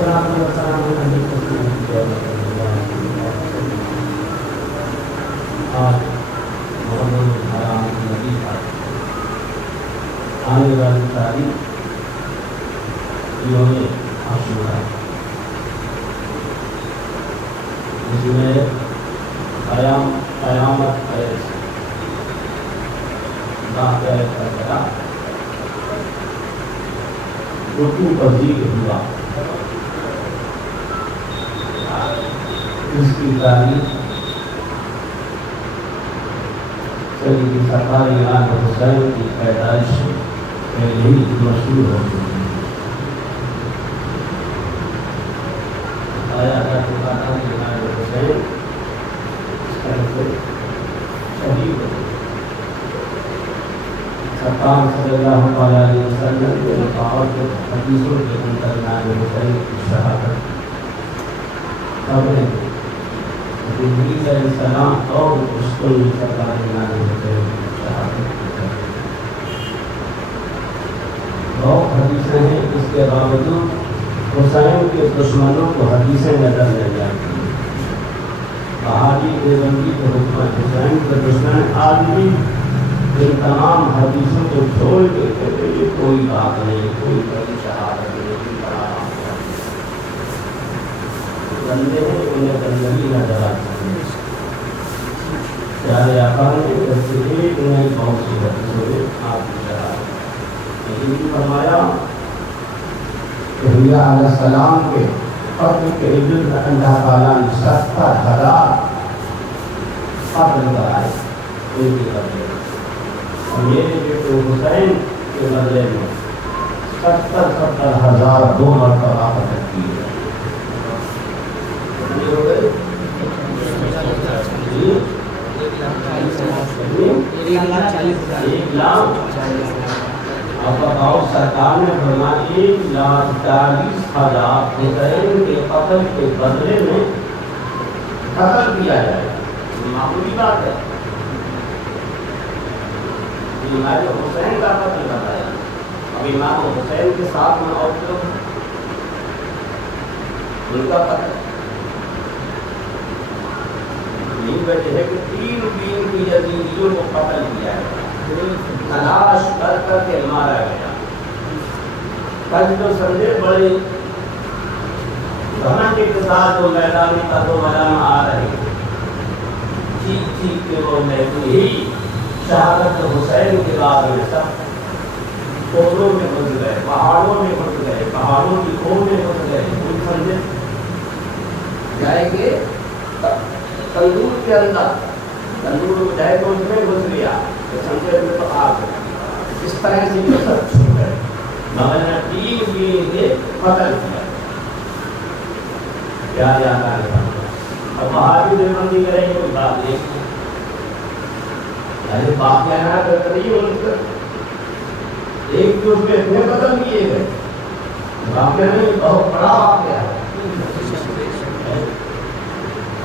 آج محرم الحرام نبی کا آنے والی تاریخ یوم عاشورہ، جس میں قیامت کربلا رکوع پذیر ہوا، اس کی تاریخ سیدی سرکار امام حسین کی پیدائش سے پہلے ہی مشہور ہو چکی ہے۔ بتایا جا چکا تھا کہ امام حسین اس طرح سے شہید ہو گئے۔ سرکار صلی اللہ علیہ وسلم کے متعدد حدیثوں کے اندر امام حسین کی شہادت خبریں جبریل علیہ السلام اور اس کو سرکار امام حسین کی شہادت بہت حدیثیں ہیں، اس کے باوجود حسین کے دشمنوں کو حدیثیں نظر نہیں جاتی ہیں۔ بہاری دیوبندی کے حکمت حسین کے دشمن آدمی ان تمام حدیثوں کو چھوڑ کے کہتے ہیں کوئی بات نہیں، کوئی بڑی شہادت نہیں، کوئی بڑا بندے ہیں، انہیں بندگی نظر آتی ہے۔ پیارے آقا نے جیسے ایک نئی بہت سی حدیثوں میں آپ کی شہادت یہ بھی فرمایا کہ حضرت علیہ السلام کے قتل کے عوض اللہ تعالیٰ نے 70,000 قتل کرائے ان کے بدلے، اور میرے بیٹے حسین کے بدلے میں 70,000 دو مرتبہ قتل کیے۔ اب بتاؤ، سرکار نے فرمایا 1,40,000 حسین کے قتل کے بدلے میں قتل کیا جائے گا۔ معمولی بات ہے، امام حسین کا قتل بتایا، اب امام حسین کے ساتھ میں اور لوگ ان کا قتل یہی وجہ ہے کہ 3 دن کی یزیدیوں کو قتل کیا ہے، تلاش کر کر کے مارا گیا۔ کل جو سندے بڑے گھمنڈ کے ساتھ جو میدان آ رہے ہیں، چیخ چیخ کے بول رہے ہیں یہی شہادت حسین کے بعد میں سب کوڑوں میں گھس گئے، پہاڑوں میں گھس گئے، پہاڑوں کی کھو میں گھس گئے۔ ان سمجھے جائے گے تندور کے اندر، تندور میں جائے تو اس میں گھس گیا، سمجھے میں تو آگ ہے۔ اس طرح سے یہ سب چھوٹ گئے، مگر 3 دن کے قتل کیا۔ کیا یاد آ گیا؟ اب باہر بھی دیوبندی کریں گے کوئی بات نہیں، یعنی بات کہنا کرتے ان کا ایک جو اس میں اتنے قتل کیے گئے، واقعہ نہیں، بہت بڑا واقعہ ہے۔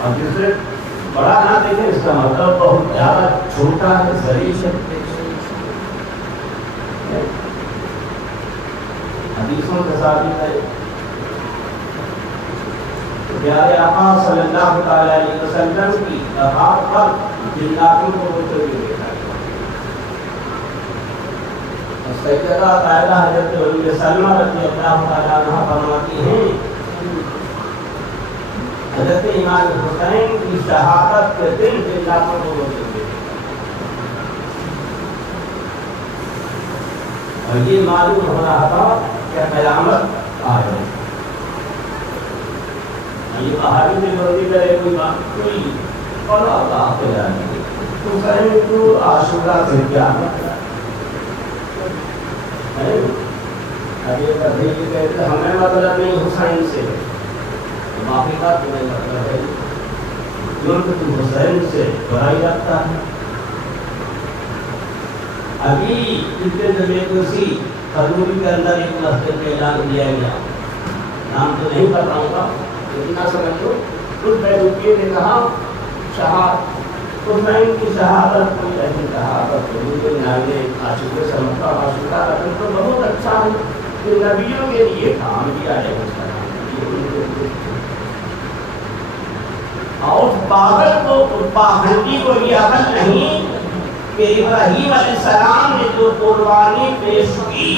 اور جس سے بڑا نہ دیکھیں اس کا مطلب بہت زیادہ چھوٹا ہے، ضعیف ہے۔ حدیثوں کے ساتھ ہے پیارے آقا صلی اللہ علیہ وسلم کی وفات پر جناتوں کو ہوتے ہوئے دیکھا گیا۔ سیدہ قائدہ حضرت ام سلمہ رضی اللہ تعالیٰ عنہ فرماتی ہیں حضرت امام حسین کی شہادت کے دن جناتوں کو ہوتے ہوئے اور یہ معلوم ہو رہا تھا کہ قیامت آ گئی۔ یہ باہر میں بندی کرے کوئی بات کوئی بڑا بات ہے، حسین کو عاشورہ سے کیا مطلب ہے؟ ابھی کبھی یہ کہتے ہمیں مطلب نہیں حسین سے، باقی کا تمہیں مطلب ہے کیونکہ تم حسین سے برائی رکھتا ہے۔ ابھی اتنے زمین اسی قدوری کے اندر ایک مسجد کا اعلان کیا گیا، نام تو نہیں بتاؤں گا، اتنا سمجھ لو اس بیروقی نے کہا حسین کی شہادت کوئی ایسی شہادت کوئی نانے عاشورہ سے مطلب عاشورہ رکھنے تو بہت اچھا ہے کہ نبیوں کے لیے کام کیا ہے اس طرح پاگل کو پاخنڈی کو یہ عقل نہیں کہ ابراہیم علیہ السلام نے جو قربانی پیش کی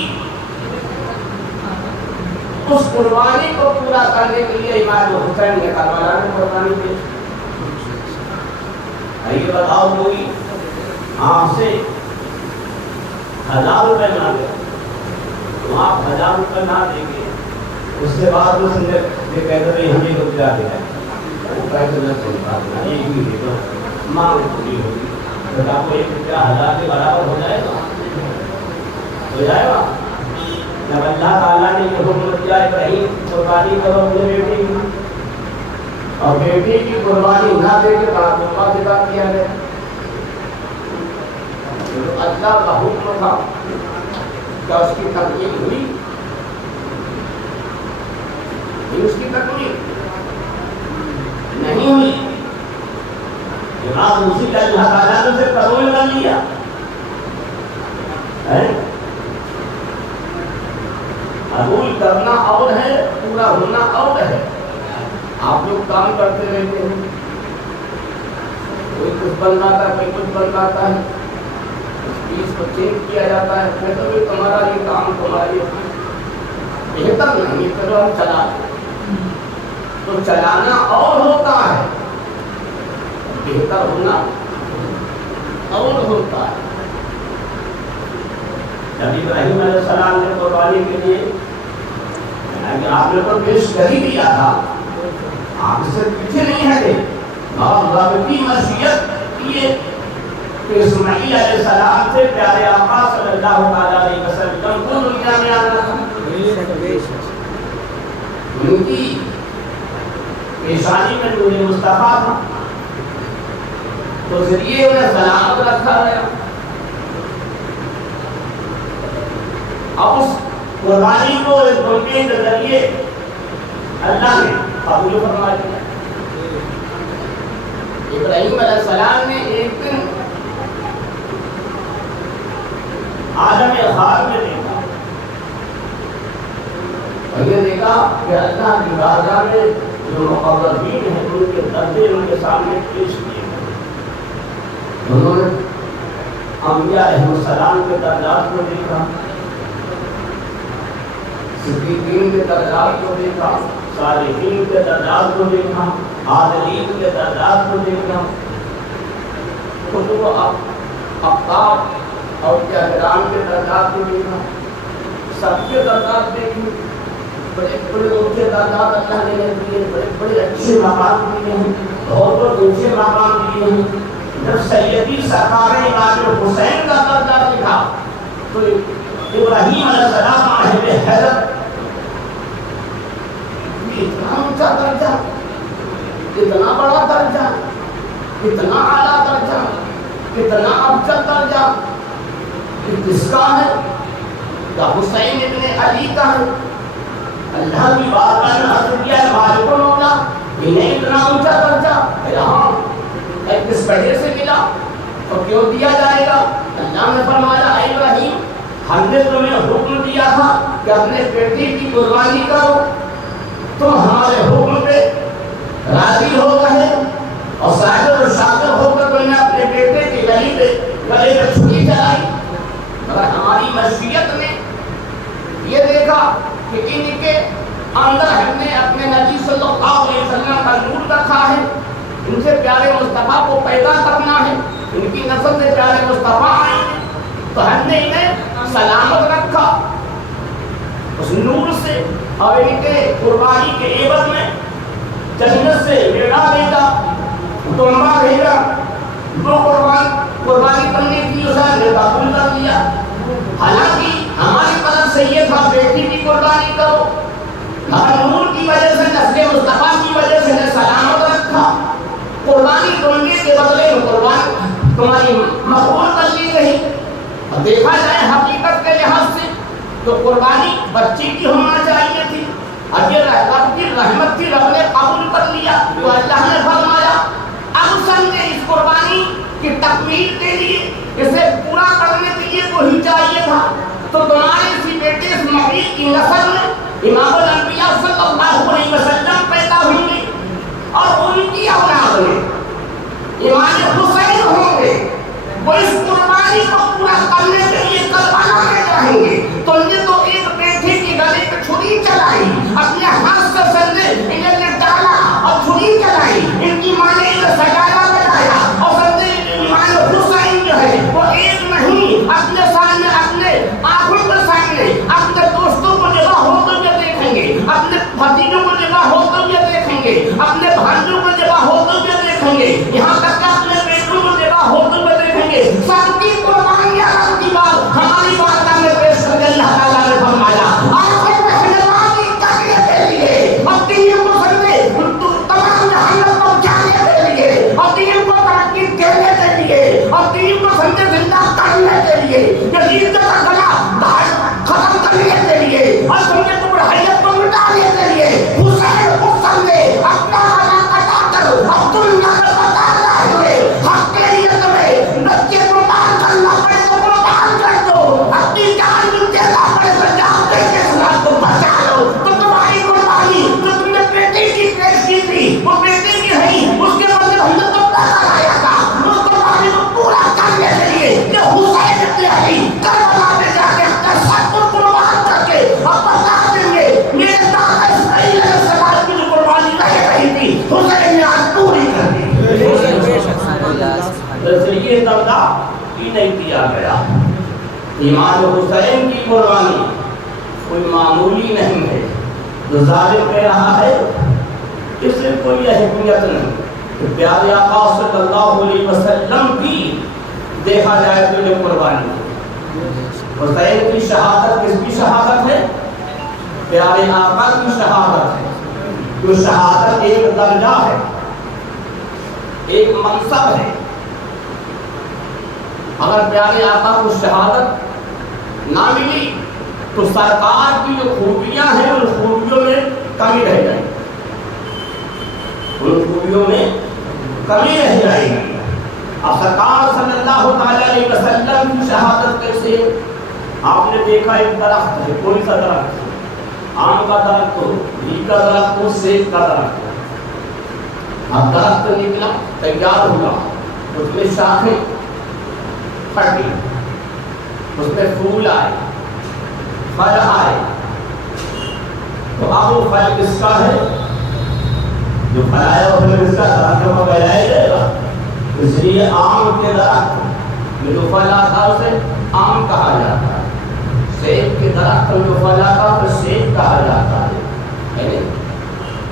اس قربانی کو پورا کرنے کے لیے امام حسین نے کربلا میں قربانی پیش کی۔ یہ بتاؤ کوئی آپ سے 1000 روپے مانگے تو آپ 1000 روپے نہ دیں گے، اس کے بعد اس نے یہ کہتے ہیں ہمیں روپیہ دیا ہے وہ پیسے نہ سن پاتے ایک بھی دے دو مانگ پوری ہوگی تو آپ کو 1 روپیہ 1000 کے برابر ہو جائے گا، ہو جائے گا۔ جب اللہ تعالیٰ نے یہ حکم دیا ابراہیم قربانی کرو اپنے بیٹے کی اور بیٹے کی قربانی نہ دے کے بڑا دھوکہ دکھا کیا گیا، اللہ کا حکم تھا کیا اس کی تکمیل ہوئی؟ اس کی تکمیل نہیں ہوئی۔ جناب اسی کا اللہ تعالیٰ نے اسے قبول کر لیا قبول کرنا اور ہے، پورا ہونا اور ہے۔ آپ لوگ کام کرتے رہتے ہیں، کوئی کچھ بناتا ہے کوئی کچھ بناتا ہے، اس کو چینج کیا جاتا ہے، پھر تو تمہارا یہ کام تمہاری بہتر نہیں، پھر ہم چلا تو چلانا اور ہوتا ہے، بہتر ہونا اور ہوتا ہے۔ جب ابراہیم علیہ السلام نے قربانی کے لیے آپ نے تو پیش کر ہی دیا تھا، آپ سے پیچھے نہیں ہٹے اور رب کی مشیت یہ کہ اسماعیل علیہ السلام سے پیارے آقا صلی اللہ علیہ وسلم کو دنیا میں آنا تھا، ان کی پیشانی میں نور مصطفیٰ تھا، تو ذریعے انہیں سلامت رکھا گیا۔ اب اس قربانی کو اس ملکے کے ذریعے اللہ نے قبول فرما دیا۔ ابراہیم علیہ السلام نے ایک دن عالم خاک میں دیکھا اور یہ دیکھا کہ اللہ کی بارگاہ میں جو مقربین ہیں ان کے درجے ان کے سامنے پیش کیے گئے۔ انہوں نے انبیاء علیہ السلام کے درجات کو دیکھا، صدیقین کے درجات کو دیکھا، صالحین کے درجات کو دیکھا، عادلین کے درجات کو دیکھا، کتب اقطاب اور کرام کے درجات کو دیکھا، سب کے درجات دیکھے، بڑے بڑے اونچے درجات اللہ نے دیے، بڑے بڑے اچھے مقام دیے ہیں، بہت اونچے مقام دیے ہیں۔ جب سیدی سرکار امام حسین کا درجہ دیکھا تو ابراہیم علیہ السلام صاحب حیرت، اتنا اونچا درجہ، اتنا بڑا درجہ، اتنا اعلیٰ درجہ، اتنا افضل درجہ کس کا ہے؟ کیا حسین ابن علی کا ہے؟ اللہ کی بارگاہ میں عرض کیا مالک المولا انہیں اتنا اونچا درجہ ہاں کس وجہ سے ملا تو کیوں دیا جائے گا؟ اللہ نے فرمایا اے ابراہیم ہم نے تمہیں حکم دیا تھا کہ اپنے بیٹے کی قربانی کرو، تم ہمارے حکم پہ راضی ہو گئے اور صابر و شاکر ہو کر تم نے اپنے بیٹے کے گلے پہ چھری چلائی، مگر ہماری مشیت نے یہ دیکھا کہ ان کے اندر ہم نے اپنے نبی صلی اللہ علیہ وسلم کا نور رکھا ہے، ان سے پیارے مصطفیٰ کو پیدا کرنا ہے، ان کی نسل سے پیارے مصطفیٰ آئے ہیں، تو ہم نے انہیں سلامت رکھا اس نور سے اور ان کے قربانی کے عوض میں جنت سے بیٹا بھیجا، دمبا بھیجا، وہ قربانی کرنے کی اسے نے قبول کر لیا۔ حالانکہ ہماری طرف سے یہ تھا بیٹی کی قربانی کرو، مگر نور کی وجہ سے نسل مصطفیٰ کی وجہ سے نے سلامت رکھا، قربانی کرنے کے بدلے میں قربانی تمہاری مقبول کر لی گئی۔ اور دیکھا جائے حقیقت کے لحاظ سے تو قربانی بچی کی ہونا چاہیے تھی، اب یہ رب کی رحمت تھی، رب نے قبول کر لیا تو اللہ نے فرمایا اب سمجھے اس قربانی کی تکمیل کے لیے اسے پورا کرنے کے لیے وہی چاہیے تھا، تو تمہارے اسی بیٹے اسماعیل کی نسل میں امام الانبیاء صلی اللہ علیہ وسلم پیدا ہوئے اور ان کی اولاد میں کیا گیا. امام حسین کی قربانی کوئی معمولی نہیں ہے. جو ظالم کہہ رہا ہے اس سے کوئی اہمیت نہیں. پیارے آقا صلی اللہ علیہ وسلم کی دیکھا جائے تو یہ قربانی ہے. حسین کی شہادت کس کی شہادت ہے؟ پیارے آقا کی شہادت ہے. جو شہادت ایک درجہ ہے, ایک منصب ہے. اگر پیارے آقا کو شہادت نہ ملی تو سرکار کی جو خوبیاں ہیں ان خوبیوں میں کمی رہ جائے گی. ان خوبیوں میں کمی رہ جائے گی. اب سرکار صلی اللہ علیہ وسلم کی شہادت کیسے؟ آپ نے دیکھا ایک درخت ہے, کوئی سا درخت ہے, آم کا درخت ہو, نیل کا درخت ہو, سیب کا درخت ہو. اب درخت نکلا, تیار ہوا, اس میں شاخیں پھٹی, اس میں پھول آئے, پھل آئے. تو اب وہ پھل کس کا ہے؟ جو پھل آیا وہ پھل کس کا؟ درخت کو پھیلایا جائے گا. اس لیے آم کے درخت میں جو پھل آتا اسے آم کہا جاتا ہے. سیب کے درخت میں جو پھل آتا ہے سیب کہا جاتا ہے.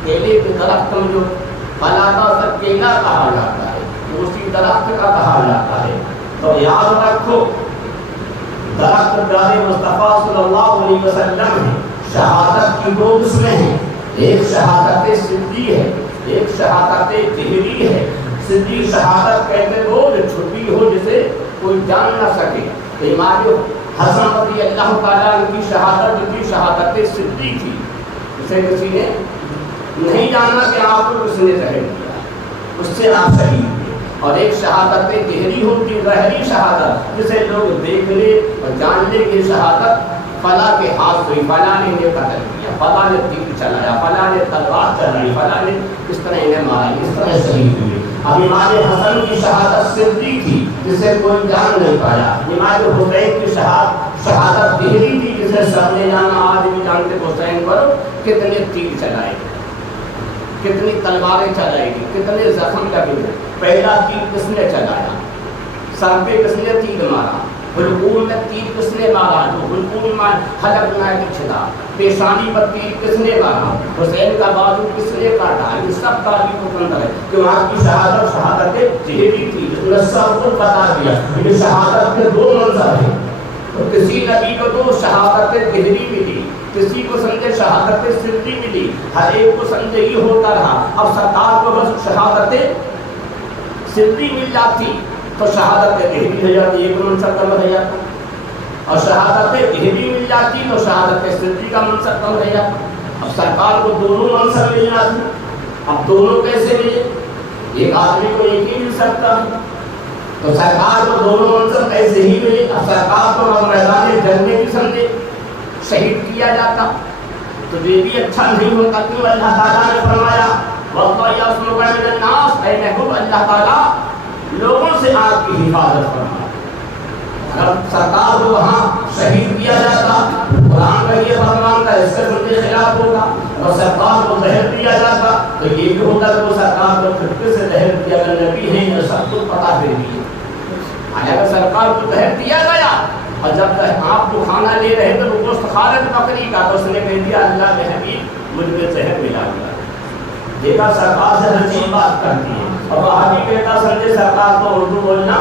کیلے کے درخت میں جو پھل آتا ہے اسے کیلا کہا جاتا ہے. اسی درخت کا کہا جاتا ہے. تو یاد رکھو درخت پیارے مصطفیٰ صلی اللہ علیہ وسلم ہے. شہادت کی دو قسمیں ہیں, ایک شہادت صدی ہے, ایک شہادت ظہری ہے. صدی شہادت کہتے ہو جو چھپی ہو, جسے کوئی جان نہ سکے. امام حسن رضی اللہ تعالیٰ عنہ کی شہادت جو تھی شہادت صدی تھی, اسے کسی نے نہیں جانا کہ آپ کو کس نے زہر دیا, اس سے آپ شہید ہوئے. اور ایک شہادت ظہری ہوتی, ظاہری شہادت, جسے لوگ دیکھ لے اور جان لے کہ شہادت فلاں کے ہاتھ ہوئی, فلاں نے انہیں قتل کیا, فلاں نے تیر چلایا, فلاں نے تلوار چلائی, فلاں نے اس طرح انہیں مارا, اس طرح شہید ہوئے. اب امام حسن کی شہادت صدی تھی جسے کوئی جان نہیں پایا. امام حسین کی شہادت ظہری تھی جسے سب نے جانا. آج بھی جانتے حسین پر کتنے تیر چلائے, کتنی تلواریں چلائی گئی, کتنے زخم لگے. پہلا تیر کس نے چلایا؟ سر پہ کس نے تیر مارا؟ حلقوم میں تیر کس نے مارا؟ جو حلقوم میں حلق نہ چھلا. پیشانی پر تیر کس نے مارا؟ حسین کا بازو کس نے کاٹا؟ یہ سب تاریخ کو اندر ہے کہ وہاں کی شہادت ظہری تھی. جس نے سب کو بتا دیا یہ شہادت کے دو منظر ہیں. تو کسی نبی کو تو شہادت ظہری ملی, کسی کو سمجھے شہادت صدی ملی, ہر ایک کو سمجھے یہ ہوتا رہا. اب سرکار کو بس شہادت صدی مل جاتی تو شہادت ظہری ہو جاتی, ایک منصب کم رہ جاتا. اور شہادت ظہری مل جاتی تو شہادت صدی کا منصب کم رہ جاتا. اب سرکار کو دونوں منصب مل جاتی. اب دونوں کیسے ملے؟ ایک آدمی کو ایک ہی مل سکتا ہے, تو سرکار کو دونوں منصب ایسے ہی ملے. اب سرکار کو میدان جنگ میں بھی سمجھے شہید کیا جاتا تو یہ بھی اچھا نہیں ہوتا. کیوں؟ اللہ تعالیٰ نے فرمایا واللہ یعصمک من الناس, اے محبوب اللہ تعالیٰ لوگوں سے آپ کی حفاظت فرمائے. اگر سرکار کو وہاں شہید کیا جاتا, قرآن کا یہ فرمان تھا, اس سے ان کے خلاف ہوگا. اور سرکار کو زہر دیا جاتا تو یہ بھی ہوتا کہ وہ سرکار کو پھٹکے سے زہر دیا, اگر نبی ہیں یہ سب کو پتہ پھر بھی. اگر سرکار کو زہر دیا گیا اور جب آپ کو کھانا لے رہے تو وہ گوشت کھا رہے بکری کا, تو اس نے کہہ دیا اللہ کے حبیب مجھ میں زہر ملا گیا. دیکھا سرکار سے ہر چیز بات کرتی ہے. اور وہاں بھی کہتا سمجھے سرکار کو اردو بولنا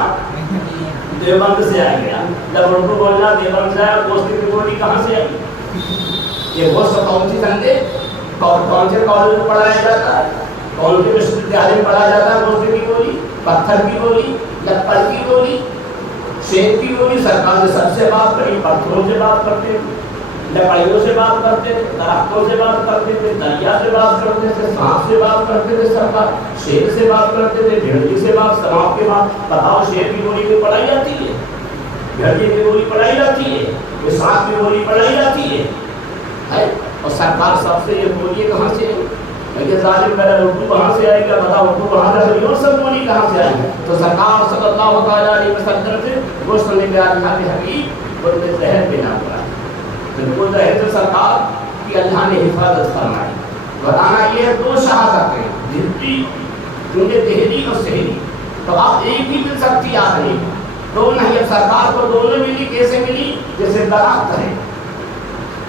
دیوبند سے آ گیا. جب اردو بولنا دیوبند سے آیا, گوشت کی بولی کہاں سے آئی؟ یہ گوشت کون سی سمجھے, کون سے کالج میں پڑھایا جاتا ہے, کون سے وشودیالیہ میں پڑھایا جاتا ہے؟ گوشت کی بولی, پتھر کی بولی, لکڑ کی بولی, شیر کی بولی. سرکار نے سب سے بات کری, پتھروں سے بات کرتے تھے, لکڑیوں سے بات کرتے تھے, درختوں سے بات کرتے تھے, دریا سے بات کرتے تھے, سانپ سے بات کرتے تھے, سرکار شیر سے بات کرتے تھے, بھیڑی سے بات, سانپ کے بات. بتاؤ شیر کی بولی بھی پڑھائی جاتی ہے, بھیڑی کی بولی پڑھائی جاتی ہے, سانپ کی بولی پڑھائی جاتی ہے. اور سرکار سب سے یہ بولی کہاں سے ہے؟ کہ ظالم میرا اردو کہاں سے آئے گا؟ بتاؤ اردو کہاں سے آئے گا؟ سب بولی کہاں سے آئے گا؟ تو سرکار صلی اللہ علیہ وسلم سے وہ سننے کے اللہ کے حبیب اور زہر پہ نہ پڑا. وہ زہر سے سرکار کی اللہ نے حفاظت فرمائی. بتانا یہ دو شہادتیں ظہری اور صحیح, تو آپ ایک ہی مل سکتی آدمی. دو نہیں، اب سرکار کو دونوں ملی، کیسے ملی؟ جیسے درخت ہے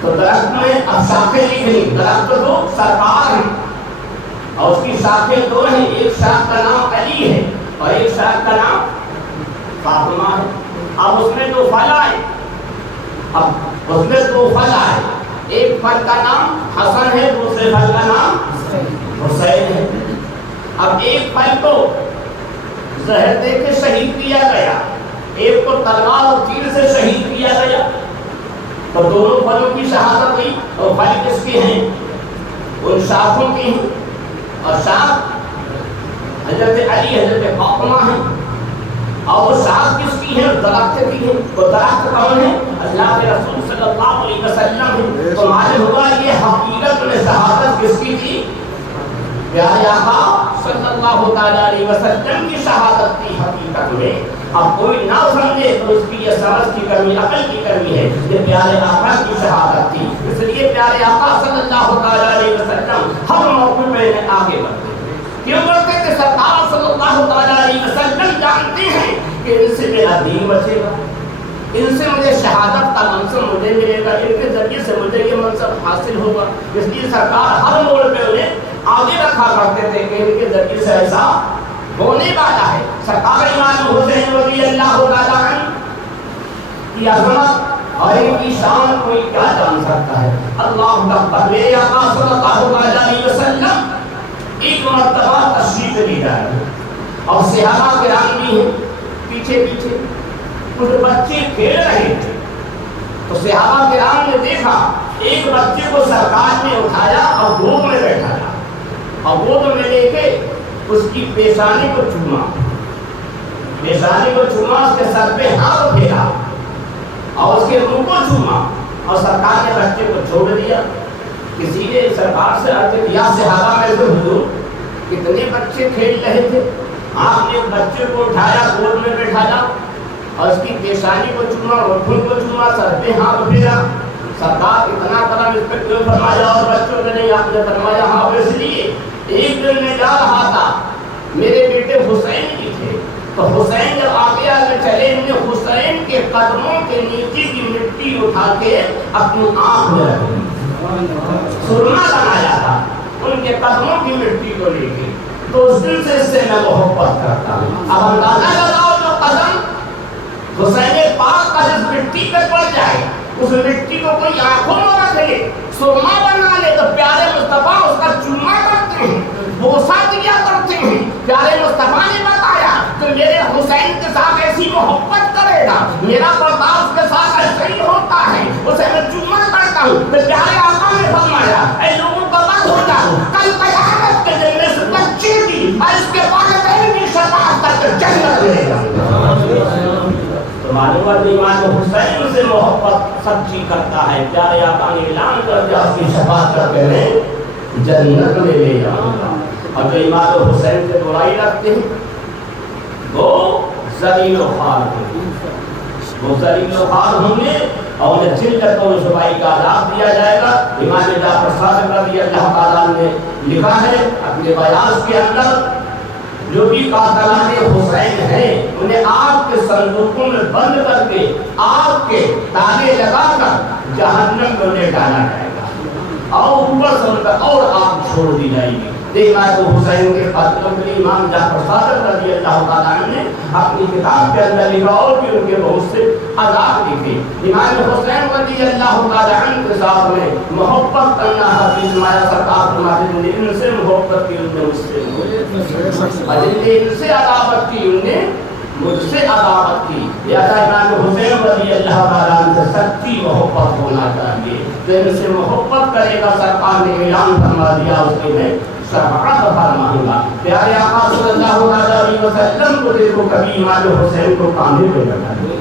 تو درخت میں اب شاخیں نکلی، درخت تو سرکار ہے اور اس کی شاخیں دو ہیں، ایک شاخ کا نام علی ہے اور ایک شاخ کا نام فاطمہ ہے۔ اب اس میں دو پھل آئے، اب اس میں دو پھل آئے، ایک پھل کا نام حسن ہے، دوسرے پھل کا نام حسین ہے۔ اب ایک پھل کو زہر دے کے شہید کیا گیا، ایک کو تلوار اور تیر سے شہید کیا گیا، تو دونوں پھلوں کی شہادت ہوئی۔ اور پھل کس کے ہیں؟ ان شاخوں کی ہیں، اور شاخ حضرت علی حضرت فاطمہ ہیں، اور وہ شاخ کس کی ہیں؟ درخت کی ہیں۔ وہ درخت کون ہے؟ اللہ کے رسول صلی اللہ علیہ وسلم ہے۔ تو معلوم ہوا یہ حقیقت میں شہادت کس کی تھی؟ پیارے آقا صلی اللہ تعالیٰ علیہ وسلم کی شہادت کی حقیقت میں۔ اب کوئی نہ سمجھے تو اس کی یہ سمجھ کی کمی، عقل کی کمی ہے، یہ پیارے آقا کی شہادت تھی۔ اس لیے پیارے آقا صلی اللہ تعالیٰ علیہ وسلم ہر موقع میں آگے بڑھتے تھے۔ کیوں بڑھتے کہ سرکار صلی اللہ تعالیٰ علیہ وسلم جانتے ہیں کہ ان سے میرا دین بچے گا، ان سے مجھے شہادت کا منصب مجھے ملے گا، ان کے ذریعے سے مجھے یہ منصب حاصل ہوگا۔ اس لیے سرکار ہر موڑ پہ انہیں آگے رکھا کرتے تھے کہ ان کے ذریعے سے ایسا ہونے والا ہے۔ سرکار امام حسین رضی اللہ تعالیٰ عنہ کی عظمت اور ان کی شان کوئی کیا جان سکتا ہے؟ اللہ اکبر۔ میرے آقا صلی اللہ علیہ وسلم ایک مرتبہ تشریف لے جائے اور صحابہ کرام بھی ہیں پیچھے پیچھے، کچھ بچے کھیل رہے تھے تو صحابہ کرام نے دیکھا ایک بچے کو سرکار نے اٹھایا اور گود میں بیٹھایا اور گود میں لے کے اس کی پیشانی کو چوما، پیشانی کو چوما، اس کے سر پہ ہاتھ پھیرا اور اس کے منہ کو چوما اور سرکار نے بچے کو چھوڑ دیا۔ کسی نے سرکار سے عرض کیا صحابہ میں سے حضور کتنے بچے کھیل رہے تھے، آپ نے بچے کو اٹھایا گود میں بیٹھایا اور اس کی پیشانی کو چوما، ہوٹھوں کو چوما، سر پہ ہاتھ پھیرا، سرکار اتنا کرم اس پہ کیوں فرمایا؟ اور بچوں نے نہیں، آپ نے فرمایا ہاں اس لیے ایک دن میں جا رہا تھا، میرے بیٹے حسین بھی تھے، تو حسین جب آگے آگے چلے انہوں نے حسین کے قدموں کے نیچے کی مٹی اٹھا کے اپنی آنکھ میں رکھ دی، سرما بنایا تھا ان کے قدموں کی مٹی کو لے کے، تو اس دن سے میں محبت کرتا ہوں۔ اب اندازہ لگاؤ جو قدم حسین پاک کا جس مٹی پہ پڑ جائے، اس مٹی کو کوئی آنکھوں میں رکھ لے، سرما بنا لے، تو پیارے مصطفیٰ اس کا چوما کرتے ہیں، بوسہ دیا کرتے ہیں۔ پیارے مصطفیٰ نے بتایا کہ میرے حسین کے ساتھ ایسی محبت کرے گا، میرا برداشت اس کے ساتھ ایسا ہی ہوتا ہے، اسے میں چوما کرتا ہوں۔ تو پیارے آقا نے فرمایا اے لوگوں کو بات ہو جا، کل قیامت کے دن میں اس بچے کی اور اس کے والدین کی شفاعت کر کے جنت ملے گا۔ تو معلوم ہے امام حسین سے محبت سچی کرتا ہے، پیارے آقا نے اعلان کر دیا اس کی شفاعت کر کے میں جنت میں لے جاؤں گا۔ اور جو امام حسین سے برائی رکھتے ہیں وہ ذلیل و خوار ہیں، وہ ذلیل و خوار ہوں گے اور انہیں ذلت و رسوائی کا عذاب دیا جائے گا۔ امام جعفر صادق رضی اللہ تعالیٰ نے لکھا ہے اپنے بیان کے اندر، جو بھی قاتلان حسین ہیں انہیں آگ کے صندوقوں میں بند کر کے آگ کے تالے لگا کر جہنم میں انہیں ڈالا جائے گا اور اوپر سے ان پر اور آگ چھوڑ دی جائے گی۔ دیکھا تو حسین کے قاتلوں کے لیے امام جعفر صادق رضی اللہ تعالیٰ عنہ نے اپنی کتاب کے اندر لکھا اور بھی ان کے بہت سے عذاب لکھے۔ امام حسین رضی اللہ تعالیٰ عنہ کے ساتھ میں محبت کرنا حدیث مایا سرکار فرماتے ہیں ان سے محبت کی، ان نے مجھ سے اور جن نے ان سے عداوت کی ان نے مجھ سے عداوت کی۔ لہذا امام حسین رضی اللہ تعالیٰ عنہ سے سچی محبت ہونا چاہیے، جو ان سے محبت کرے گا سرکار نے اعلان فرما دیا اس کے میں شفاعت فرمائے گا۔ پیارے آقا صلی اللہ علیہ وسلم کو دیکھو کبھی امام حسین کو کاندھے پہ بیٹھاتے،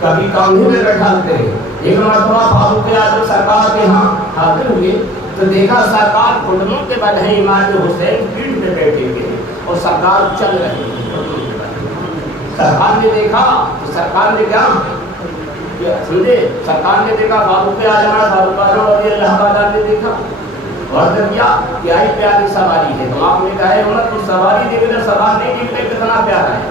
کبھی کاندھے پہ بیٹھاتے۔ ایک مرتبہ فاروق اعظم سرکار کے ہاں حاضر ہوئے تو دیکھا سرکار گھٹنوں کے بل ہیں، امام حسین پیٹھ پہ بیٹھے ہوئے اور سرکار چل رہے ہیں۔ سرکار نے دیکھا تو سرکار نے کیا سمجھے، سرکار نے دیکھا فاروق اعظم رضی اللہ تعالیٰ نے دیکھا اور کیا کیا ہی پیاری سواری ہے۔ تو آپ نے کہا ہے عمر تو سواری دیکھ لے، سوار نہیں دیکھ لے، کتنا پیارا ہے۔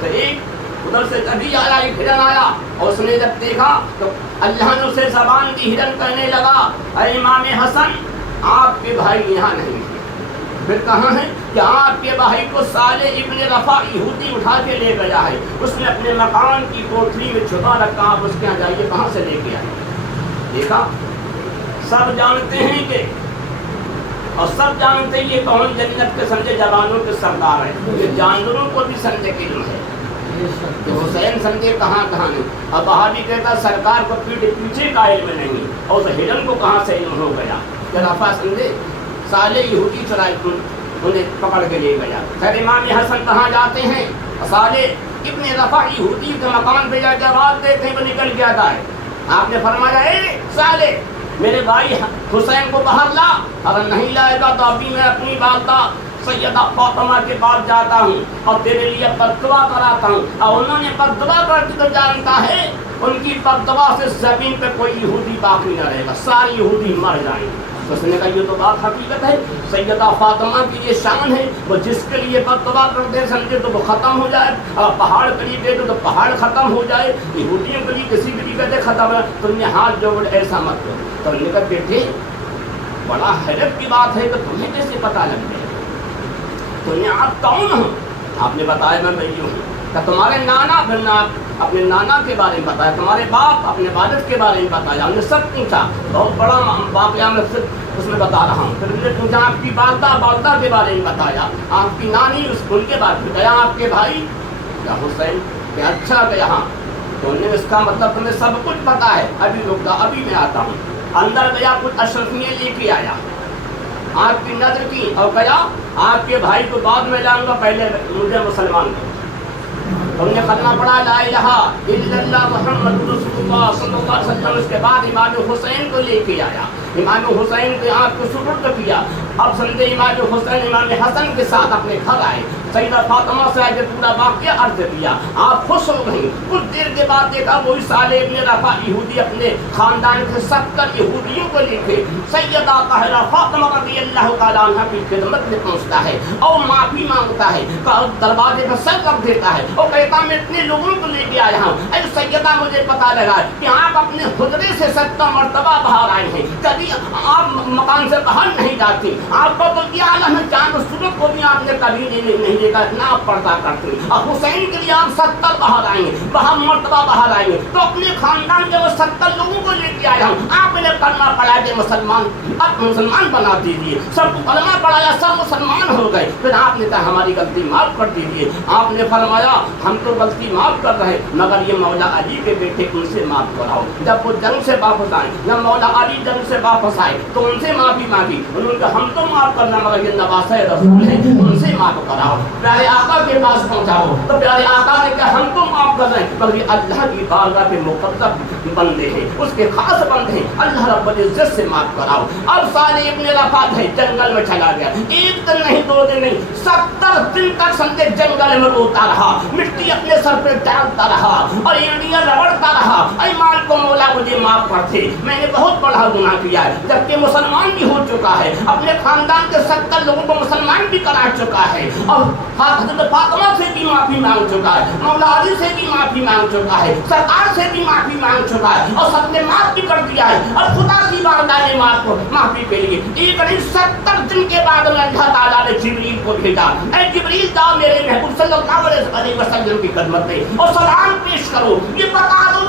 تو ایک ادھر سے کبھی آیا، ایک ہرن آیا اور اس نے جب دیکھا تو اللہ نے اسے زبان دی، ہرن کہنے لگا اے امام حسن آپ کے بھائی یہاں نہیں ہیں۔ پھر کہاں ہے کہ آپ کے بھائی کو صالح ابن رفع یہودی اٹھا کے لے گیا ہے، اس نے اپنے مکان کی کوٹری میں چھپا رکھا، آپ اس کے یہاں جائیے، کہاں سے لے کے آئے۔ دیکھا سب جانتے ہیں کہ اور سب جانتے ہیں یہ کون جنت کے سمجھے جوانوں کے سردار ہیں، یہ جانوروں کو بھی سمجھے کے علم ہے کہ حسین سمجھے کہاں کہاں نہیں۔ اب وہابی کہتا سرکار کو پیچھے کا علم نہیں، اور اس ہرن کو کہاں سے علم ہو گیا کہ رفع سمجھے صالح یہودی چرائے انہیں پکڑ کے لے گیا۔ پھر امام حسن کہاں جاتے ہیں، صالح ابن رفع یہودی کے مکان پہ جا کے آواز دیتے ہیں، وہ نکل کے آتا ہے۔ آپ نے فرمایا اے صالح میرے بھائی حسین کو باہر لا، اگر نہیں لائے گا تو ابھی میں اپنی والدہ سیدہ فاطمہ کے پاس جاتا ہوں اور تیرے لیے بددعا کراتا ہوں۔ اور انہوں نے بددعا کرتی تو جانتا ہے ان کی بددعا سے زمین پہ کوئی یہودی باقی نہ رہے گا، سارے یہودی مر جائیں گے۔ تو اس نے کہا یہ تو بات حقیقت ہے، سیدہ فاطمہ کی یہ شان ہے، وہ جس کے لیے بددعا کرتے سمجھے تو وہ ختم ہو جائے، اور پہاڑ کے لیے دے دو تو پہاڑ ختم ہو جائے، یہودیوں کے لیے کسی بھی کہتے ختم ہے، تم نے ہاتھ جوڑ ایسا مت کرو۔ تو انہوں نے کہا بیٹے بڑا حیرت کی بات ہے کہ تمہیں کیسے پتہ لگ گیا، تمہیں آپ کون ہو؟ آپ نے بتایا میں وہی ہوں۔ کہ تمہارے نانا، پھر اپنے نانا کے بارے میں بتایا، تمہارے باپ اپنے والد کے بارے میں بتایا، ہم نے سب پوچھا، بہت بڑا واقعہ میں اس میں بتا رہا ہوں۔ پھر ہم نے پوچھا آپ کی والدہ کے بارے میں بتایا، آپ کی نانی ان کے بارے میں بتایا، آپ کے بھائی یا حسین کہ اچھا کہ یہاں تو انہوں نے اس کا مطلب تمہیں سب کچھ پتا ہے، ابھی رک جا ابھی میں آتا ہوں۔ اندر گیا کچھ اشرفیاں لے کے آیا، آپ کی نظر کی اور کہا آپ کے بھائی کو بعد میں لاؤں گا، پہلے مجھے مسلمان کرو۔ ہم نے کلمہ پڑھا لا الہ الا اللہ محمد رسول اللہ صلی اللہ علیہ وسلم۔ اس کے بعد امام حسین کو لے کے آیا، امام حسین کے آپ کو سپرد کیا۔ اب سمجھے امام حسین امام حسن کے ساتھ اپنے گھر آئے، سیدہ فاطمہ سے آگے پورا واقعہ عرض کیا، آپ خوش ہو گئی۔ کچھ دیر کے بعد دیکھا وہی صالح ابن رفع یہودی اپنے خاندان کے 70 یہودیوں کو لے کے سیدہ طاہرہ فاطمہ رضی اللہ تعالیٰ عنہ کی خدمت میں پہنچتا ہے اور معافی مانگتا ہے، دروازے پر سر رکھ دیتا ہے اور کہتا میں اتنے لوگوں کو لے کے آیا ہوں، اے سیدہ مجھے پتا لگا کہ آپ اپنے حجرے سے 70 مرتبہ باہر آئے ہیں، کبھی آپ مکان سے باہر نہیں جاتی، آپ کو تو کیا عالم ہے، چاند و سورج کو بھی آپ نے کبھی نہیں دیکھا، اتنا آپ پردہ کرتے ہیں، اور حسین کے لیے آپ 70 باہر آئیں گے، مرتبہ باہر آئیں گے، تو اپنے خاندان کے وہ 70 لوگوں کو لے کے آیا ہوں، آپ نے کلمہ پڑھا کے آپ مسلمان بنا دیجیے، سب کو کلمہ پڑھایا، سب مسلمان ہو گئے۔ پھر آپ نے کہا ہماری غلطی معاف کر دیجیے، آپ نے فرمایا ہم تو غلطی معاف کر رہے مگر یہ مولا علی کے بیٹے ان سے معاف کراؤ۔ جب وہ جنگ سے واپس آئے، جب مولا علی جنگ سے واپس آئے تو ان سے معافی مانگی، انہوں نے کہا ہم تو معاف کرنا مگر یہ نواسہ رسول ہے ان سے معاف کراؤ۔ پیارے آقا کے پاس پہنچاؤ تو پیارے آقا نے کہا ہم تو معاف کر رہے ہیں مگر یہ اللہ کی بارگاہ کے مقدس بندے ہیں، اس کے خاص بندے ہیں، اللہ رب العزت سے معاف کراؤ۔ اب صالح ابن رفع ہے جنگل میں چلا گیا، ایک دن نہیں 2 دن نہیں 70 دن تک سمجھے جنگل میں روتا رہا، مٹی اپنے سر پہ ڈالتا رہا اور اینڈیاں رگڑتا رہا، اے مال کو مولا مجھے معاف کر دے، میں نے بہت بڑا گناہ کیا ہے، جبکہ مسلمان بھی ہو چکا ہے، اپنے خاندان کے 70 لوگوں کو مسلمان بھی کرا چکا ہے، اور حضرت فاطمہ سے بھی معافی مانگ چکا ہے، مولا علی سے بھی معافی مانگ چکا ہے، سرکار سے بھی معافی مانگ چکا ہے، اور سب نے معاف بھی کر دیا ہے، اور خدا کی بارگاہ میں معافی کے لیے ایک نہیں 70 دن کے بعد میں اللہ تعالیٰ نے جبریل کو بھیجا، اے جبریل جاؤ میرے محبوب صلی اللہ علیہ وسلم کی خدمت میں اور سلام پیش کرو، یہ بتا دو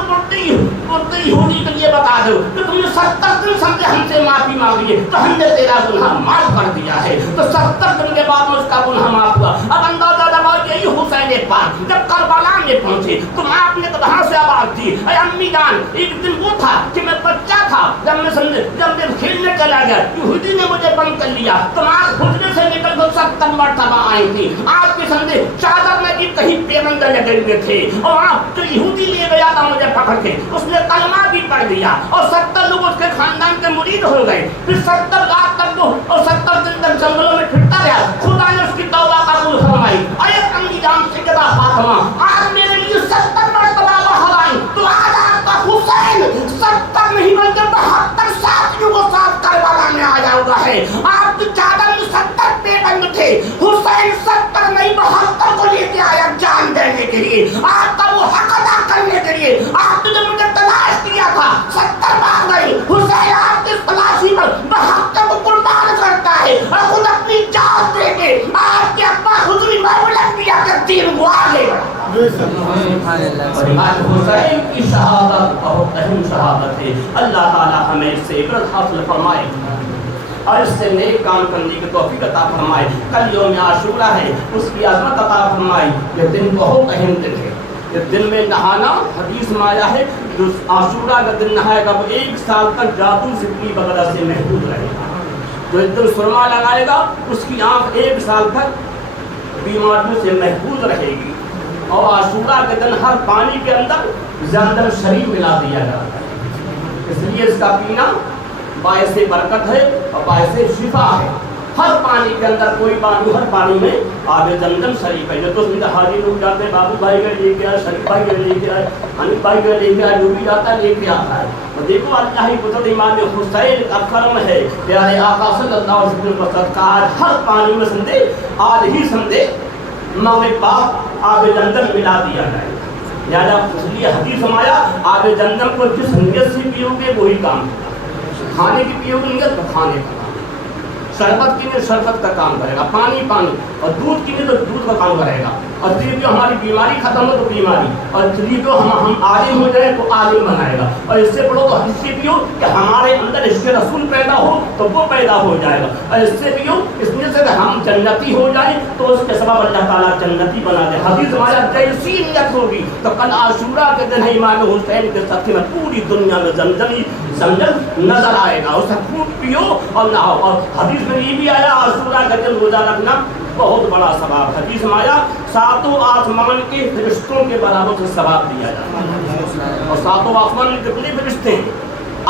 یہودی کے لیے بتا دو کہ تم نے 70 دن سمجھے ہم سے معافی مانگی ہے تو ہم نے تیرا گناہ معاف کر دیا ہے۔ تو 70 دن کے بعد اس کا گناہ معاف ہوا۔ اب اندازہ لگاؤ یہی حسین پاک جب کربلا میں پہنچے تو آپ نے تو وہاں سے آواز دی، اے امی جان ایک دن وہ تھا کہ میں بچہ تھا، جب میں کھیلنے چلا گیا یہودی نے مجھے بند کر لیا، تم آپ حجرے سے نکل کر 70 مرتبہ آئی تھی، آپ کے سمجھے چادر میں بھی کہیں پیوند لگے ہوئے تھے، اور آپ جو یہودی لے گیا تھا مجھے پکڑ کے اس نے کلمہ بھی پڑھ دیا اور 70 لوگ اس کے خاندان کے مرید ہو گئے۔ پھر 70 رات تک وہ اور 70 دن تک جنگلوں میں پھرتا رہا، خدا نے اس کی توبہ قبول فرمائی۔ اے امی جان سے کہا فاطمہ آج میرے لیے 70 مرتبہ باہر آئی تو آج آپ کا حسین 70 نہیں بلکہ 72 ساتھیوں کو ساتھ کربلا میں آیا ہوا ہے۔ آپ کی چادر میں 70 پیبند تھے، حسین 70 نہیں 72 کو لے کے آیا جان دینے کے لیے۔ اور امام حسین کی شہادت بہت اہم شہادت ہے. اللہ تعالی ہمیں اس سے عبرت حاصل فرمائے اور اس سے نیک کام کرنے کی توفیق عطا فرمائے. کل یوم عاشورہ ہے، اس کی عظمت عطا فرمائے. یہ دن بہت اہم دن ہے. اس دن میں نہانا، حدیث میں آیا ہے جو عاشورہ کا دن نہائے گا وہ 1 سال تک جادو سپلی وغیرہ سے محفوظ رہے گا. جو اس دن سرما لگائے گا اس کی آنکھ 1 سال تک بیماریوں سے محفوظ رہے گی. اور عاشورہ کے دن ہر پانی کے اندر زمزم شریف ملا دیا جاتا ہے، اس لیے اس کا پینا باعث برکت ہے اور باعث شفا ہے. ہر پانی کے اندر کوئی پانی، ہر پانی میں آب زمزم شریف ہے. جو تو اس میں حاجی لوگ جاتے ہیں، بابو بھائی کا لے کے آئے، شریف بھائی کا لے کے آئے، حنیف بھائی کا لے کے آئے، جو بھی جاتا ہے لے کے آتا ہے. اور دیکھو اللہ ہی قدرت امام حسین کا کرم ہے، پیارے آقا صلی اللہ علیہ وسلم کا صدقہ ہر پانی میں سمجھے آج ہی سمجھے مغرب پاک آب زمزم ملا دیا جائے. لہٰذا اس لیے حدیث فرمایا آب زمزم کو جس نیت سے پیو گے وہی کام کرے. کھانے کی پیو گے نیت تو کھانے کا، شربت کی نیت شربت کا کام کرے گا، پانی پانی، اور دودھ کی نیت تو دودھ کا کام کرے گا. اور جو ہماری بیماری ختم ہو تو بیماری، اور جو ہم عالم ہو جائے تو عالم بنائے گا. اور اس سے پڑھو تو حدیث سے پیو کہ ہمارے اندر عشق رسول پیدا ہو تو وہ پیدا ہو جائے گا. اور اس سے پیو اس نیت سے کہ ہم جنتی ہو جائیں تو اس کے سبب اللہ تعالیٰ جنتی بنا دے. حدیث ہمارا جیسی نیت ہوگی تو کل عاشورہ کے دن امام حسین کے صدقے میں پوری دنیا میں زمزم نظر آئے گا. اسے خوب پیو اور نہاؤ. اور حدیث میں یہ بھی آیا عاشورہ کا دن روزہ رکھنا بہت بڑا ثواب. حدیث میں آیا 7 آسمان کے فرشتوں کے برابر سے ثواب دیا جاتا ہے. اور 7 آسمان میں کتنے فرشتے ہیں؟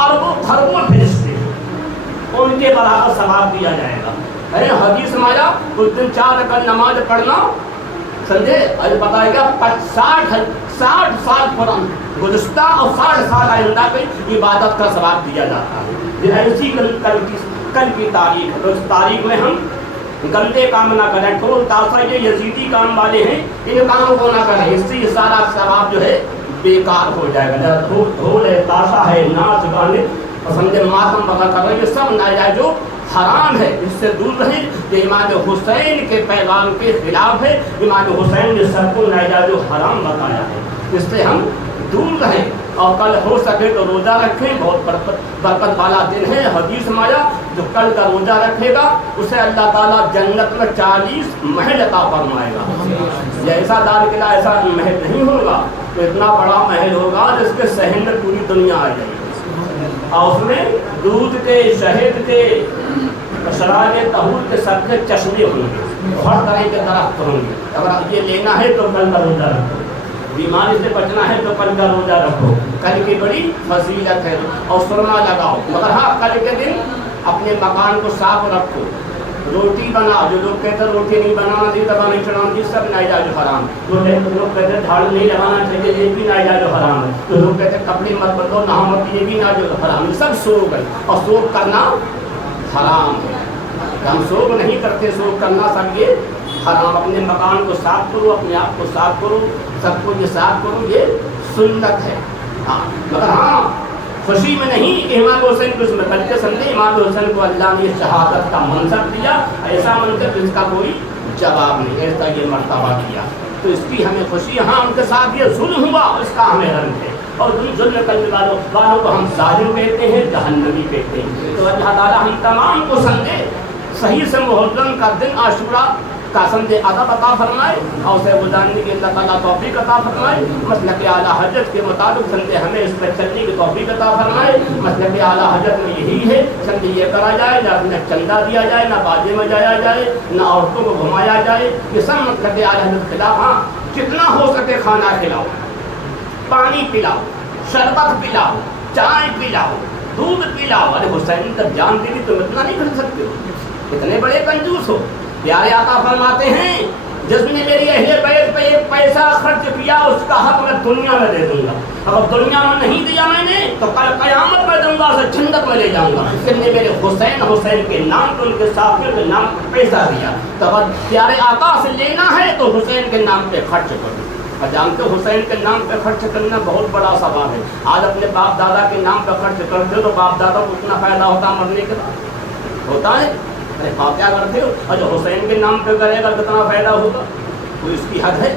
اربوں خربوں فرشتے ہیں، ان کے برابر ثواب دیا جائے گا. حدیث میں آیا اس دن 4 رکعت نماز پڑھنا سمجھے اور بتائے گا 60 سال قرآن گزشتہ اور 60 سال آئندہ کی عبادت کا ثواب دیا جاتا ہے. یہ ایسی کل کی تاریخ ہے. تو اس تاریخ میں ہم گندے کام نہ کریں. ٹھول تاشا یہ یزیدی کام والے ہیں، ان کاموں کو نہ کریں، اس سے یہ سارا ثواب جو ہے بیکار ہو جائے گا. ڈھول ہے، تاشا ہے، ناچ گانے اور سمجھے ماتم وغیرہ کر رہے ہیں، یہ سب ناجائز جو حرام ہے اس سے دور رہیں. یہ امام حسین کے پیغام کے خلاف ہے. امام حسین نے سب کو ناجائز جو حرام بتایا ہے، اس سے ہم دور رہیں. اور کل ہو سکے تو روزہ رکھیں، بہت برکت والا دن ہے. حدیث میں آیا جو کل کا روزہ رکھے گا اسے اللہ تعالیٰ جنت میں 40 محل عطا فرمائے گا. یہ ایسا دار قلعہ ایسا محل نہیں ہوگا تو اتنا بڑا محل ہوگا جس کے صحن میں پوری دنیا آ جائے گی. اور اس میں دودھ کے، شہد کے، شراب طہور کے سب کے چشمے ہوں گے، ہر طرح کے درخت ہوں گے. اگر یہ لینا ہے تو کل کا روزہ رکھو، بیماری سے بچنا ہے تو کل کا روزہ رکھو. کل کی بڑی فضیلت ہے. اور سرما لگاؤ، مگر ہاں کل کے دن اپنے مکان کو صاف رکھو. روٹی بناؤ، جو لوگ کہتے ہیں روٹی نہیں بنانا چاہیے، دبا نہیں چڑھانا چاہیے، سب ناجائز حرام. جو لوگ کہتے ہیں جھاڑو نہیں لگانا چاہیے، یہ بھی ناجائز حرام ہے. جو لوگ کہتے ہیں کپڑے مت بدلو، نہ مت، یہ بھی ناجائز حرام ہے. سب سوگ ہے اور سوگ کرنا حرام ہے. ہم سوگ نہیں کرتے، سوگ کرنا سب یہ حرام. اپنے مکان کو صاف کرو، اپنے آپ کو صاف کرو، سب کو یہ صاف کرو، یہ سنت ہے. ہاں مگر ہاں خوشی میں نہیں کہ امام حسین کو اس میں بلکہ سمجھے امام حسین کو اللہ نے شہادت کا منصب دیا، ایسا منصب جس کا کوئی جواب نہیں، ایسا یہ مرتبہ دیا. تو اس کی ہمیں خوشی. ہاں ان کے ساتھ یہ ظلم ہوا، اس کا ہمیں رنج ہے. اور ظلم کرنے والوں کو ہم ظالم کہتے ہیں، جہنمی کہتے ہیں. تو اللہ تعالیٰ ہم تمام کو سمجھے صحیح سے محرم کا دن عاشورہ کا سمجھے ادب عطا فرمائے اور اسے گزارنے کی اللہ تعالیٰ توفیق عطا فرمائے. مسلک اعلیٰ حضرت کے مطابق سمجھے ہمیں اس پر چلنے کی توفیق عطا فرمائے. مسلک اعلیٰ حضرت میں یہی ہے سمجھے یہ کرا جائے، نہ چندہ دیا جائے، نہ بازے میں جایا جائے، نہ عورتوں کو گھمایا جائے. یہ سب مسلک اعلیٰ حضرت خلاف. ہاں جتنا ہو سکے کھانا کھلاؤ، پانی پلاؤ، شربت پلاؤ، چائے پلاؤ، دودھ پلاؤ. ارے حسین تب جان دے دی تم اتنا نہیں کر سکتے ہو، اتنے بڑے کنجوس ہو. پیارے آقا فرماتے ہیں جس نے میری اہل بیت پہ ایک پیسہ خرچ کیا اس کا حق میں دنیا میں دے دوں گا. اگر دنیا میں نہیں دیا میں نے تو کل قیامت میں دوں گا، اسے جنت میں لے جاؤں گا. اس نے میرے حسین کے نام پہ، ان کے ساتھیوں کے نام پہ پیسہ دیا. تو اگر پیارے آقا سے لینا ہے تو حسین کے نام پہ خرچ کرو. اور جانتے ہو حسین کے نام پہ خرچ کرنا بہت بڑا ثواب ہے. آج اپنے باپ دادا کے نام پہ خرچ کرتے ہو تو باپ دادا کو اتنا فائدہ ہوتا مرنے کے بعد ہوتا ہے. ارے آپ کیا کرتے ہو؟ اور جو حسین کے نام پہ کرے گا کتنا فائدہ ہوگا، کوئی اس کی حد ہے؟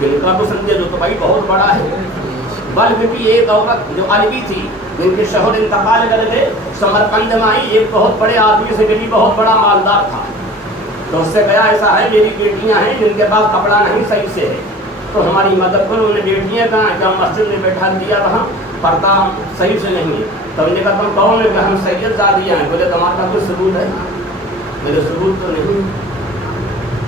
جن کا تو سمجھے تو بھائی بہت بڑا ہے. بلکہ بھی ایک عورت جو عربی تھی جن کے شوہر انتقال کر گئے سمرقند میں آئی, ایک بہت بڑے آدمی سے ملی, بہت بڑا مالدار تھا. تو اس سے کہا ایسا ہے میری بیٹیاں ہیں جن کے پاس کپڑا نہیں صحیح سے ہے, تو ہماری مدد کرو. انہیں بیٹیاں کہاں, جب مسجد میں بیٹھا دیا وہاں پردہ صحیح سے نہیں ہے. تو انہوں نے کہا تم کون ہے, کہ ہم سید زادیاں ہیں. بولے تمہارا کوئی ثبوت ہے؟ میرے ثبوت تو نہیں.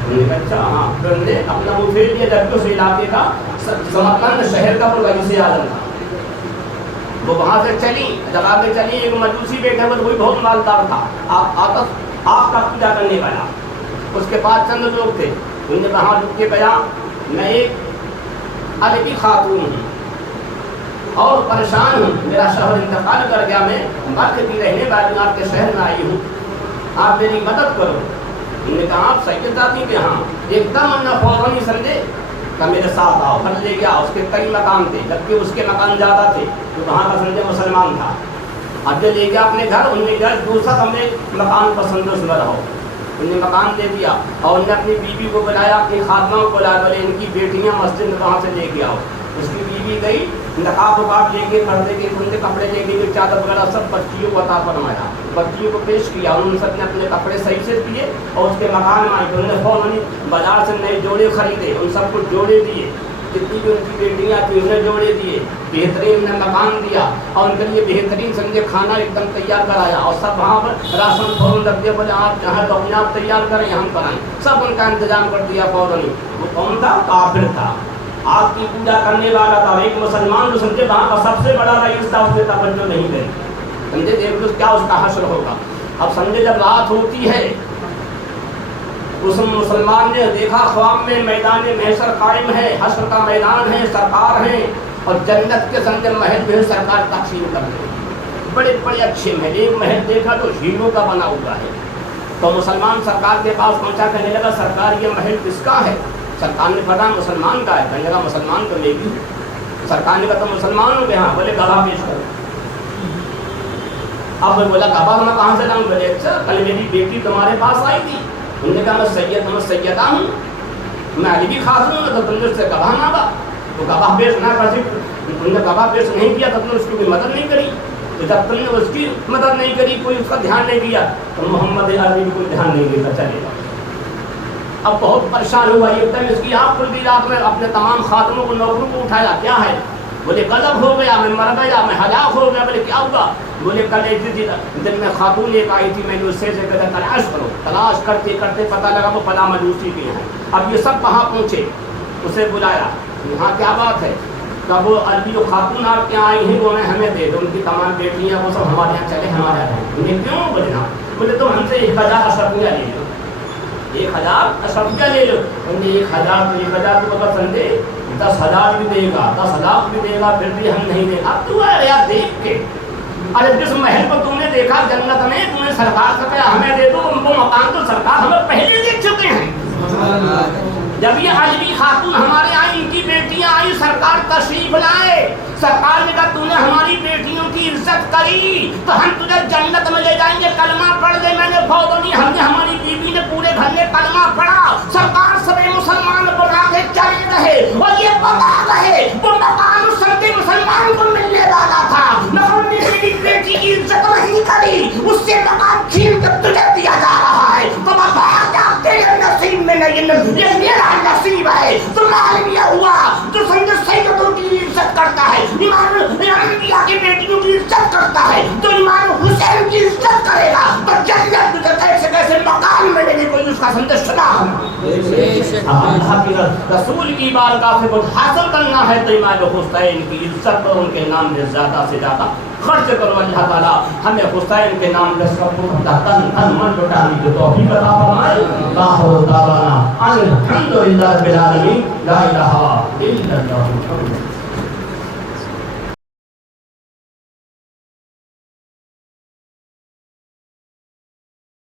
انہوں نے کہا اچھا ہاں. پھر انہوں نے اپنا منہ پھیر دیا, جبکہ اس علاقے کا سمرقند شہر کا رئیس اعظم تھا. وہ وہاں سے چلی, جب آگے چلی ایک مجوسی بیٹھے ہوئے, وہی بہت مالدار تھا, آپ کا پوجا کرنے والا. اس کے پاس چند لوگ تھے. انہوں نے وہاں رک کے کہا میں ایک عربی خاتون ہوں اور پریشان ہوں, میرا شوہر انتقال کر گیا, میں مکہ کی رہنے والی آپ کے شہر میں آئی ہوں, آپ میری مدد کرو. انہوں نے کہا آپ سید زادی کے ہاں. ایک دم انہیں فوراً ہی سمجھے کہ میرے ساتھ آؤ. گھر لے گیا. اس کے کئی مکان تھے, جبکہ اس کے مکان زیادہ تھے, تو وہاں کا سمجھے مسلمان تھا. اب جو لے گیا اپنے گھر, ان میں گھر دوسرا ہمیں مکان پسند اس میں رہو. انہوں نے مکان دے دیا اور انہوں نے اپنی بیوی کو بلایا, اپنی خادمہ کو بلایا, بولے ان کی بیٹیاں مسجد میں وہاں سے لے کے آؤ. اس کی بیوی گئی, نقاب وقاب لے کے, پردے کے کھلتے کپڑے لے کے, چادر وغیرہ سب بچیوں کو عطا فرمایا, بچیوں کو پیش کیا. انہوں نے سب نے اپنے کپڑے صحیح سے دیے اور اس کے مکان میں آئے. انہوں نے فوراً بازار سے نئے جوڑے خریدے, ان سب کو جوڑے دیے. جتنی بھی ان کی بیٹیاں تھیں انہیں جوڑے دیے, بہترین انہیں مکان دیا اور ان کے لیے بہترین سمجھے کھانا ایک دم تیار کرایا. اور سب وہاں پر راشن فوراً رکھ دیا, بولے آپ جہاں تو اپنے آپ تیار کریں, ہم کرائیں. سب ان کا انتظام کر دیا فوراً. وہ کون تھا؟ کافر تھا, آپ کی پوجا کرنے والا تھا. ایک مسلمان جو سمجھے وہاں کا سب سے بڑا رئیس تھا, اس نے توجہ نہیں دی. سمجھے دیکھ لو کیا اس کا حشر ہوگا. اب سمجھے جب رات ہوتی ہے, اس مسلمان نے دیکھا خواب میں میدان محشر قائم ہے, حشر کا میدان ہے, سرکار ہیں اور جنت کے سمجھے محل میں سرکار تقسیم کر رہے ہیں, بڑے بڑے اچھے محل. ایک محل دیکھا تو ہیروں کا بنا ہوا ہے. تو مسلمان سرکار کے پاس پہنچا, کہنے لگا سرکار یہ محل کس کا ہے؟ سرکار نے کہا مسلمان کا ہے. کہنے لگا مسلمان تو لے گی. سرکار نے کہا تو مسلمان ہو گئے؟ ہاں. بولے گواہ پیش کرو. اب بولا گواہ میں کہاں سے لاؤں؟ بولے اچھا کل میری بیٹی تمہارے پاس آئی تھی, انہوں نے کہا میں سیدہ ہوں, میں عربی خاتون ہوں, تو تم نے اس سے گواہ نہ با. تو گواہ پیش نہ کر سکتے, تم نے گواہ پیش نہیں کیا, تب نے اس کی کوئی مدد نہیں کری. تو جب تم نے اس کی مدد نہیں کری, کوئی اس کا دھیان نہیں دیا, تو محمد عربی بھی کوئی دھیان نہیں دیتا چلے گا. اب بہت پریشان ہوا, ایک دم اس کی آنکھ کھل دی. رات میں اپنے تمام خاتموں کو, نوکروں کو اٹھایا, کیا ہے؟ بولے غضب ہو گیا, میں مر گیا, میں ہلاک ہو گیا. بولے کیا ہوا؟ بولے کل ایک دن میں خاتون ایک آئی تھی, میں نے اس سے کہا تلاش کرو. تلاش کرتے کرتے پتہ لگا وہ فلاں مجوسی کے ہیں. اب یہ سب کہاں پہنچے, اسے بلایا, یہاں کیا بات ہے؟ تب وہ عربی جو خاتون آپ کے یہاں آئی ہیں وہ ہمیں دے دو, ان کی تمام بیٹیاں وہ سب ہمارے یہاں چلے, ہمارے یہاں. انہیں کیوں؟ بولے نا, بولے تو ہم سے 1000 اشرفیہ لے لو, 1000 اشرفیہ لے لو. انہیں 1000 تو 1000 تو اگر سمجھے 10,000 بھی دے گا, 10 لاکھ بھی دے گا, پھر بھی ہم نہیں دے گا. اب تو ہے یار دیکھ کے, ارے جس محل کو تم نے دیکھا جنت میں, تم نے سرکار سے کہا ہمیں دے دو, وہ مکان تو سرکار ہمیں پہلے دیکھ چکے ہیں. جب یہ عربی خاتون ہمارے آئی, ان کی بیٹیاں آئی, سرکار تشریف لائے. سرکار نے کہا تو نے ہماری بیٹیوں کی عزت کری تو ہم تجھے جنت میں لے جائیں گے, کلمہ پڑھ دے. میں نے فوراً ہم نے, ہماری بیوی نے, پورے گھر نے کلمہ پڑھا. سرکار سب مسلمان بنا کے چلے رہے اور یہ بتا رہے وہ مکان سب مسلمان کو ملنے والا تھا, مگر میری بیٹی کی عزت نہیں کری, اس سے مکان چھین کر تجھے دیا جا رہا ہے. تو بھاگ جا, تیرے نصیب میں نہیں, یہ میرا نصیب ہے. تو معلوم یہ ہوا جو سمجھے سیدوں کی عزت کرتا ہے, امام انبیاء کی بیٹیوں کی عزت کرتا ہے, تو امام حسین کی عزت کرے گا تو جنت میں کیسے کیسے مکان میں نہیں کوئی اس کا سمجھے سنا. اللہ کی رسول کی بارگاہ سے کچھ حاصل کرنا ہے تو امام حسین کی عزت اور ان کے نام میں زیادہ سے زیادہ خرچ کرو. اللہ تعالیٰ ہمیں حسین کے نام میں سب کو تن من لٹانے کی توفیق عطا فرمائے. الحمد للہ رب العالمین, لا الہ الا اللہ.